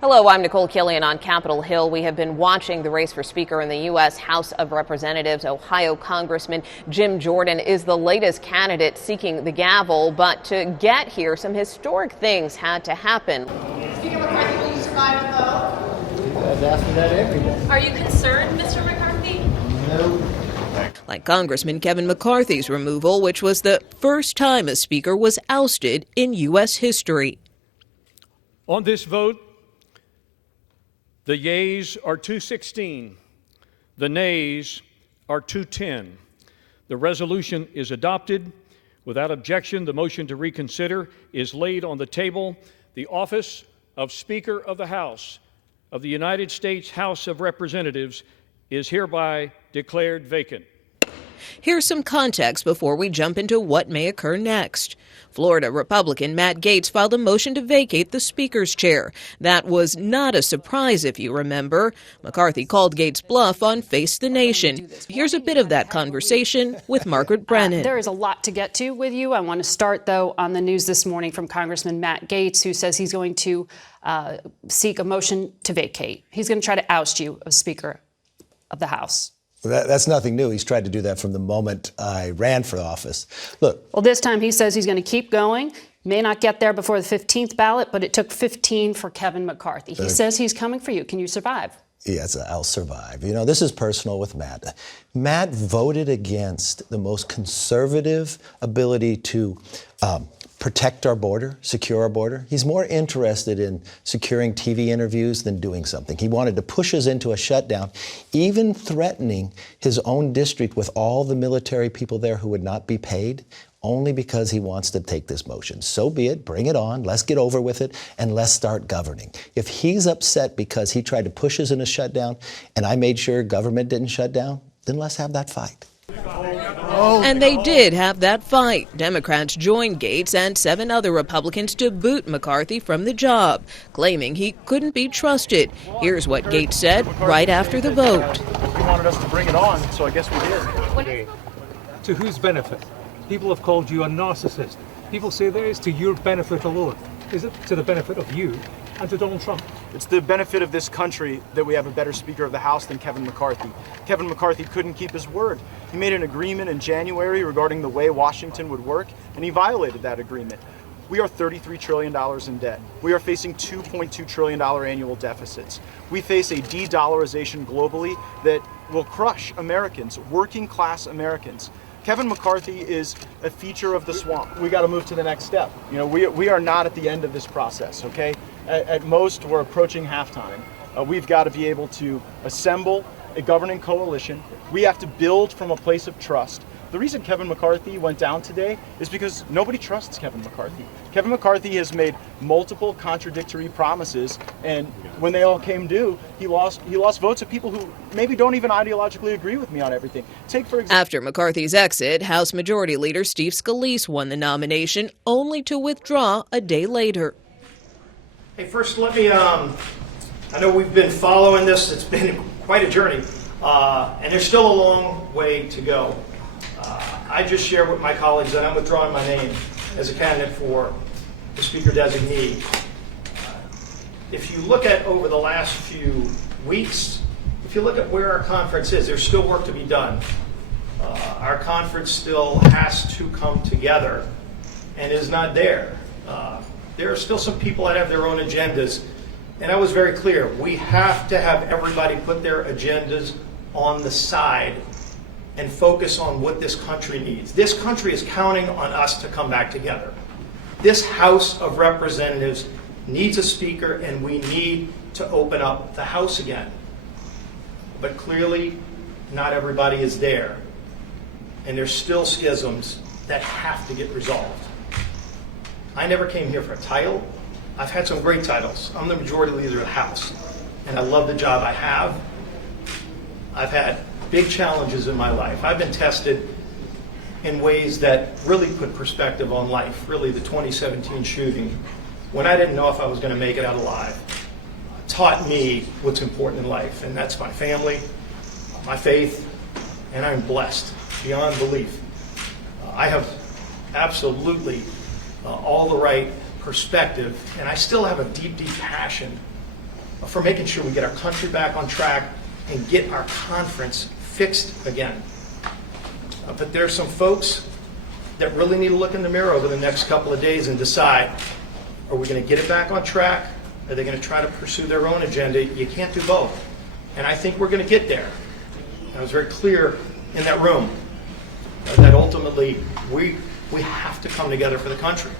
Hello, I'm Nicole Killian on Capitol Hill. We have been watching the race for Speaker in the U.S. House of Representatives. Ohio Congressman Jim Jordan is the latest candidate seeking the gavel. But to get here, some historic things had to happen. Speaker McCarthy, will you survive the vote? You guys ask me that every day. Are you concerned, Mr. McCarthy? No. Like Congressman Kevin McCarthy's removal, which was the first time a speaker was ousted in U.S. history. On this vote, the yeas are 216, the nays are 210. The resolution is adopted. Without objection, the motion to reconsider is laid on the table. The office of Speaker of the House of the United States House of Representatives is hereby declared vacant. Here's some context before we jump into what may occur next. Florida Republican Matt Gaetz filed a motion to vacate the Speaker's chair. That was not a surprise, if you remember. McCarthy called Gaetz' bluff on Face the Nation. Here's a bit of that conversation with Margaret Brennan. There is a lot to get to with you. I want to start, though, on the news this morning from Congressman Matt Gaetz, who says he's going to seek a motion to vacate. He's going to try to oust you as Speaker of the House. That's nothing new. He's tried to do that from the moment I ran for office. Look. Well, this time he says he's going to keep going. May not get there before the 15th ballot, but it took 15 for Kevin McCarthy. He says he's coming for you. Can you survive? Yes, I'll survive. You know, this is personal with Matt. Matt voted against the most conservative ability to protect our border, secure our border. He's more interested in securing TV interviews than doing something. He wanted to push us into a shutdown, even threatening his own district with all the military people there who would not be paid, only because he wants to take this motion. So be it, bring it on, let's get over with it, and let's start governing. If he's upset because he tried to push us in a shutdown, and I made sure government didn't shut down, then let's have that fight. And they did have that fight. Democrats joined Gaetz and 7 other Republicans to boot McCarthy from the job, claiming he couldn't be trusted. Here's what Gaetz said right after the vote. You wanted us to bring it on, so I guess we did. To whose benefit? People have called you a narcissist. People say that is to your benefit alone. Is it to the benefit of you and to Donald Trump? It's the benefit of this country that we have a better Speaker of the House than Kevin McCarthy. Kevin McCarthy couldn't keep his word. He made an agreement in January regarding the way Washington would work, and he violated that agreement. We are $33 trillion in debt. We are facing $2.2 trillion annual deficits. We face a de-dollarization globally that will crush Americans, working class Americans. Kevin McCarthy is a feature of the swamp. We got to move to the next step. You know, we are not at the end of this process, okay? At most, we're approaching halftime. We've got to be able to assemble a governing coalition. We have to build from a place of trust. The reason Kevin McCarthy went down today is because nobody trusts Kevin McCarthy. Kevin McCarthy has made multiple contradictory promises, and when they all came due, he lost votes of people who maybe don't even ideologically agree with me on everything. Take for example. After McCarthy's exit, House Majority Leader Steve Scalise won the nomination, only to withdraw a day later. Hey, first, let me, I know we've been following this. It's been quite a journey, and there's still a long way to go. I just shared with my colleagues that I'm withdrawing my name as a candidate for the Speaker designee. If you look at over the last few weeks, if you look at where our conference is, there's still work to be done. Our conference still has to come together and is not there. There are still some people that have their own agendas, and I was very clear. We have to have everybody put their agendas on the side and focus on what this country needs. This country is counting on us to come back together. This House of Representatives needs a speaker, and we need to open up the House again. But clearly, not everybody is there, and there's still schisms that have to get resolved. I never came here for a title. I've had some great titles. I'm the Majority Leader of the House, and I love the job I have. I've had big challenges in my life. I've been tested in ways that really put perspective on life. Really, the 2017 shooting, when I didn't know if I was going to make it out alive, taught me what's important in life, and that's my family, my faith, and I'm blessed beyond belief. I have absolutely all the right perspective, and I still have a deep, deep passion for making sure we get our country back on track and get our conference fixed again. But there's some folks that really need to look in the mirror over the next couple of days and decide, are we going to get it back on track? Are they going to try to pursue their own agenda? You can't do both. And I think we're going to get there. I was very clear in that room that ultimately we have to come together for the country.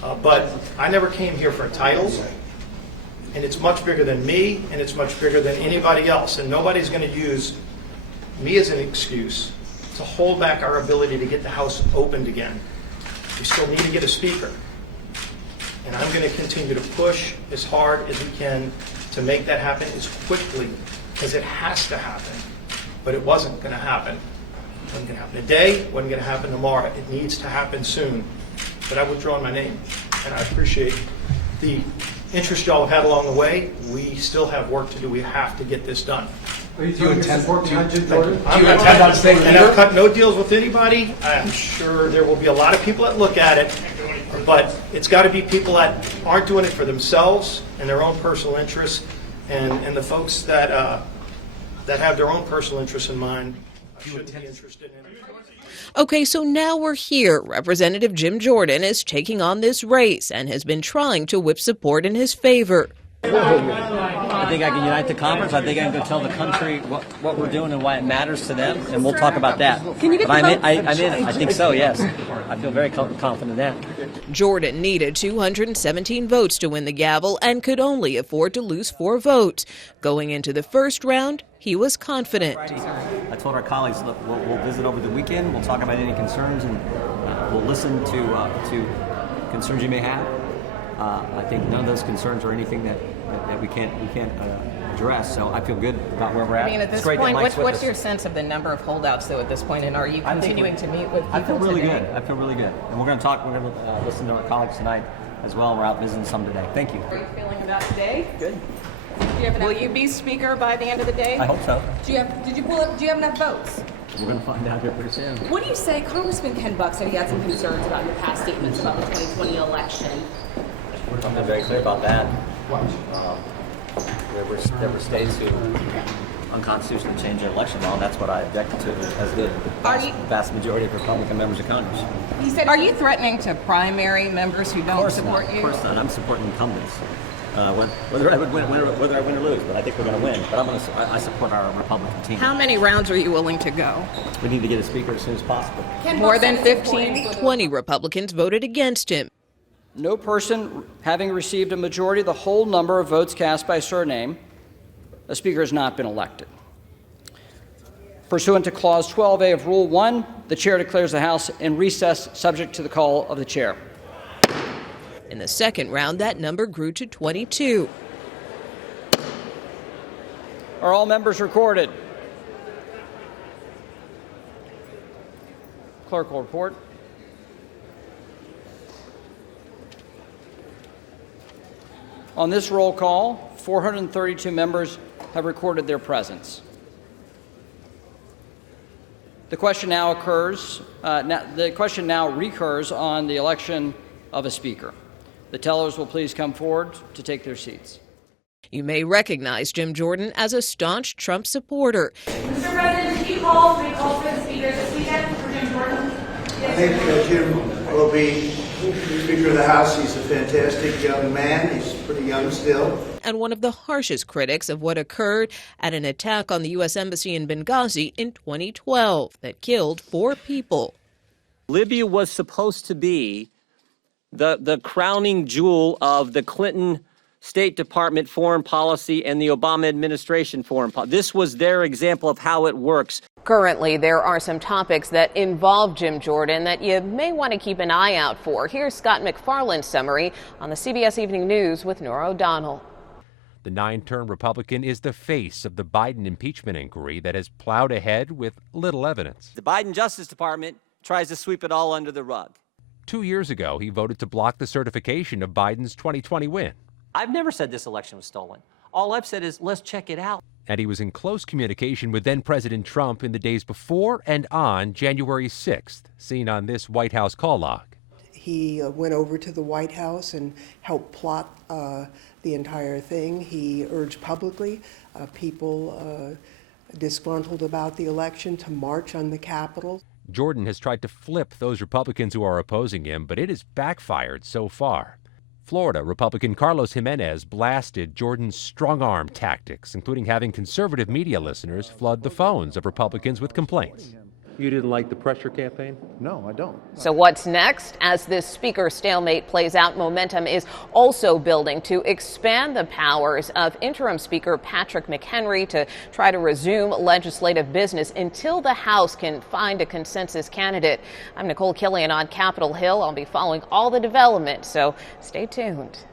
But I never came here for titles, and it's much bigger than me, and it's much bigger than anybody else. And nobody's going to use me as an excuse to hold back our ability to get the House opened again. We still need to get a speaker. And I'm going to continue to push as hard as we can to make that happen as quickly as it has to happen. But it wasn't going to happen. It wasn't going to happen today. It wasn't going to happen tomorrow. It needs to happen soon. But I withdraw my name. And I appreciate the interest y'all have had along the way. We still have work to do. We have to get this done. Do you intend on Jim Jordan? And I've cut no deals with anybody. I'm sure there will be a lot of people that look at it, but it's got to be people that aren't doing it for themselves and their own personal interests, and the folks that have their own personal interests in mind shouldn't be interested in it. Okay, so now we're here. Representative Jim Jordan is taking on this race and has been trying to whip support in his favor. I think I can unite the conference. I think I can go tell the country what we're doing and why it matters to them, and we'll talk about that. Can you get the vote? I'm in. I think so, yes. I feel very confident in that. Jordan needed 217 votes to win the gavel and could only afford to lose 4 votes. Going into the first round, he was confident. I told our colleagues, look, we'll visit over the weekend. We'll talk about any concerns, and we'll listen to concerns you may have. I think none of those concerns are anything that we can't address. So I feel good about where we're at. I mean, at this point, what's your sense of the number of holdouts, though, at this point, and are you continuing to meet with people I feel really today? good. I feel really good. And we're going to talk. We're going to listen to our colleagues tonight as well. We're out visiting some today. Thank you. How are you feeling about today? Good. Will you be speaker by the end of the day? I hope so. Do you have enough votes? We're going to find out here pretty soon. What do you say? Congressman Ken Buck said he had some concerns about your past statements about the 2020 election. I've been very clear about that. There were states who unconstitutionally changed their election law, and that's what I objected to, as did the vast majority of Republican members of Congress. He said, are you threatening to primary members who don't support you? Of course not. I'm supporting incumbents. Whether I win or lose, but I think we're going to win. But I support our Republican team. How many rounds are you willing to go? We need to get a speaker as soon as possible. More than 15? 20 Republicans voted against him. No person having received a majority of the whole number of votes cast by surname, a speaker has not been elected. Pursuant to Clause 12A of Rule 1, the chair declares the House in recess subject to the call of the chair. In the second round, that number grew to 22. Are all members recorded? Clerk will report. On this roll call, 432 members have recorded their presence. The question now recurs on the election of a speaker. The tellers will please come forward to take their seats. You may recognize Jim Jordan as a staunch Trump supporter. Mr. President, did you call for the speaker this weekend for Jim Jordan? I think Jim will be Speaker of the House. He's a fantastic young man. He's pretty young still. And one of the harshest critics of what occurred at an attack on the U.S. Embassy in Benghazi in 2012 that killed 4 people. Libya was supposed to be the crowning jewel of the Clinton State Department foreign policy and the Obama administration foreign policy. This was their example of how it works. Currently, there are some topics that involve Jim Jordan that you may want to keep an eye out for. Here's Scott McFarland's summary on the CBS Evening News with Nora O'Donnell. The 9-term Republican is the face of the Biden impeachment inquiry that has plowed ahead with little evidence. The Biden Justice Department tries to sweep it all under the rug. 2 years ago, he voted to block the certification of Biden's 2020 win. I've never said this election was stolen. All I've said is let's check it out. And he was in close communication with then-President Trump in the days before and on January 6th, seen on this White House call log. He went over to the White House and helped plot the entire thing. He urged publicly people disgruntled about the election to march on the Capitol. Jordan has tried to flip those Republicans who are opposing him, but it has backfired so far. Florida Republican Carlos Jimenez blasted Jordan's strong-arm tactics, including having conservative media listeners flood the phones of Republicans with complaints. You didn't like the pressure campaign? No, I don't. So what's next? As this speaker stalemate plays out, momentum is also building to expand the powers of interim Speaker Patrick McHenry to try to resume legislative business until the House can find a consensus candidate. I'm Nicole Killian on Capitol Hill. I'll be following all the developments, so stay tuned.